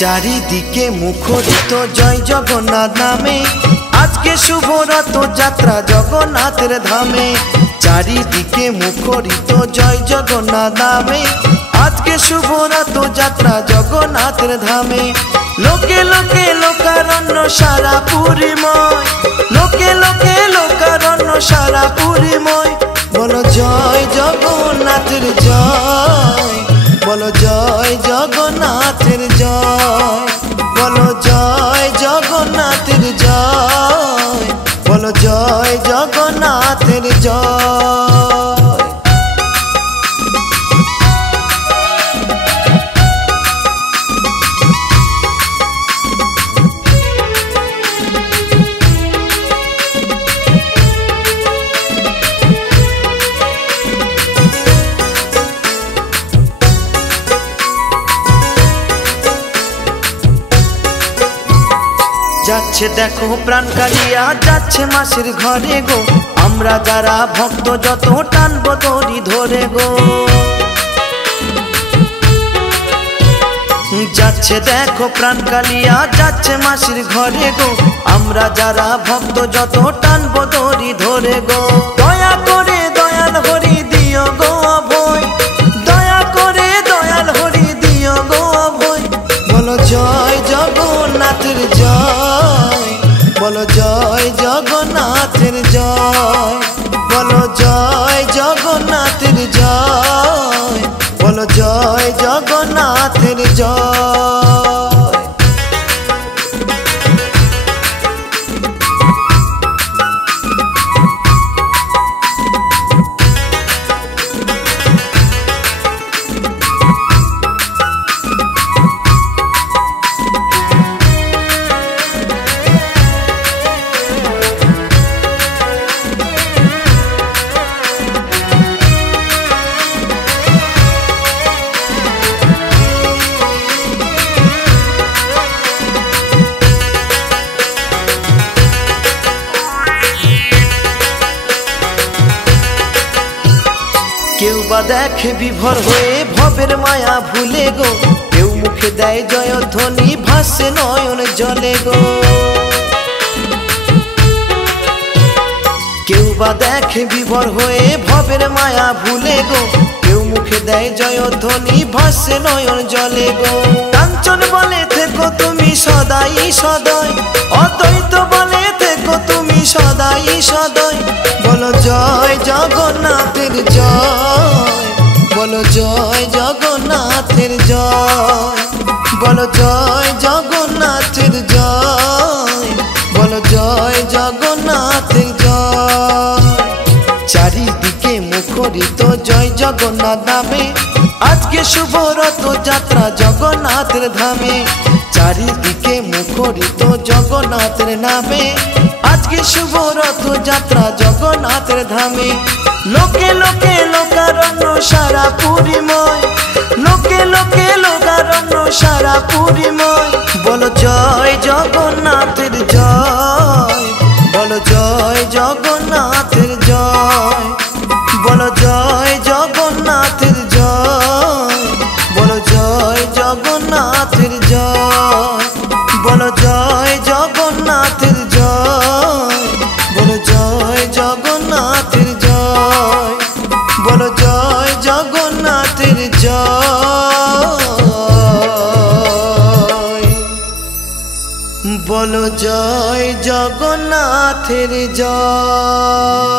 চারিদিকে মুখরিত জয় জগন্নাথ নামে, আজকে শুভ রথ যাত্রা জগন্নাথের ধামে। চারিদিকে মুখরিত জয় জগন্নাথ নামে, আজকে শুভ রথ যাত্রা জগন্নাথের ধামে। লোকে লোকে লোকারণ্য সারা পুরীময়, লোকে লোকে লোকারণ্য সারা পুরীময়। বলো জয় জগন্নাথের জয়, বলো জয় জগন্নাথের জয়, বলো জয় জগন্নাথের জয়, বলো জয় জগন্নাথের জয়। যাচ্ছে দেখো প্রাণ কালিয়া, যাচ্ছে মাসির ঘরে গো, আমরা যারা ভক্ত যত টানবো দড়ি ধরে গো। যাচ্ছে দেখো প্রাণ কালিয়া, যাচ্ছে মাসির ঘরে গো, আমরা যারা ভক্ত যত টানবো দড়ি ধরে গো। দয়া করে দয়াল হরি দিও গো অভয়, দয়া করে দয়াল হরি দিও গো অভয়। বলো জয় জগন্নাথের জয়, বলো জয় জগন্নাথের জয়, বলো জয় জগন্নাথের জয়, বলো জয় জগন্নাথের জয়। কেউ বা দেখে বিভোর হয়ে ভবের মায়া ভুলে গো, কেউ মুখে দেয় জয়ধ্বনি ভাসে নয়ন জলে গো। কেউ বা দেখে বিভোর হয়ে ভবের মায়া ভুলে গো, কেউ মুখে দেয় জয়ধ্বনি ভাসে নয়ন জলে গো। কাঞ্চন বলে থেকো তুমি সদাই সদয়, অদ্বৈত বলে থেকো তুমি সদাই সদয়। বলো জয় জগন্নাথের জয়, বলো জয় জগন্নাথের জয়, বলো জয় জগন্নাথের জয়, বলো জয় জগন্নাথের জয়। চারিদিকে মুখরিত জয় জগন্নাথ নামে, আজকে শুভ রথ যাত্রা জগন্নাথের ধামে। চারিদিকে মুখরিত জগন্নাথের নামে, আজকে শুভ রথ যাত্রা জগন্নাথের ধামে। লোকে লোকে লোকারণ্য সারা পুরীময়, লোকে লোকে লোকারণ্য সারা পুরীময়। বলো জয় জগন্নাথের জয়, বলো জয় জগন্নাথের জয়, বলো জয় জগন্নাথের জয়, বলো জয় জগন্নাথের জয়, বলো জয় জগন্নাথের জয়, বলো জয় জগন্নাথের জয়, বলো জয় জগন্নাথের জয়, বলো জয় জগন্নাথের জয়।